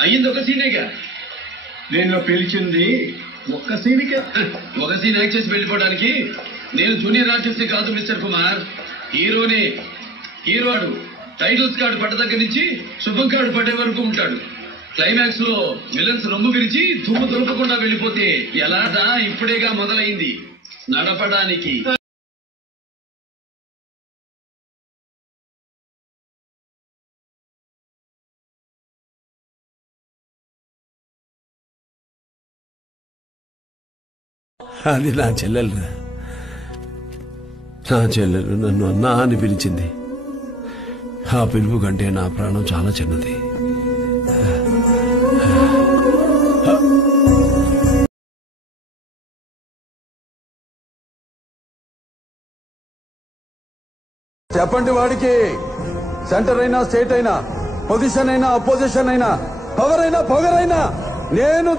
అయ్యింది ఒక సీనేగా. నేను పిలిచింది ఒక్క సీన్కే. ఒక సీన్ యాక్ట్ చేసి వెళ్ళిపోవడానికి నేను జూనియర్ ఆర్టిస్ట్ కాదు మిస్టర్ కుమార్. హీరోనే. హీరోడు టైటిల్స్ కార్డు పడ్డ దగ్గర నుంచి శుభం కార్డు పడ్డే వరకు ఉంటాడు. క్లైమాక్స్ లో విలన్స్ రొమ్ము విరిచి దుమ్ము దొరకకుండా వెళ్ళిపోతే ఎలాదా ఇప్పుడేగా మొదలైంది నడపడానికి. అది నా చెల్లెలు. నా చెల్లెలు నన్ను అన్నా అని పిలిచింది. ఆ పిలుపు కంటే నా ప్రాణం చాలా చిన్నది. చెప్పండి వాడికి. సెంటర్ అయినా స్టేట్ అయినా పొజిషన్ అయినా అపోజిషన్ అయినా పవర్ అయినా పొగరైనా నేను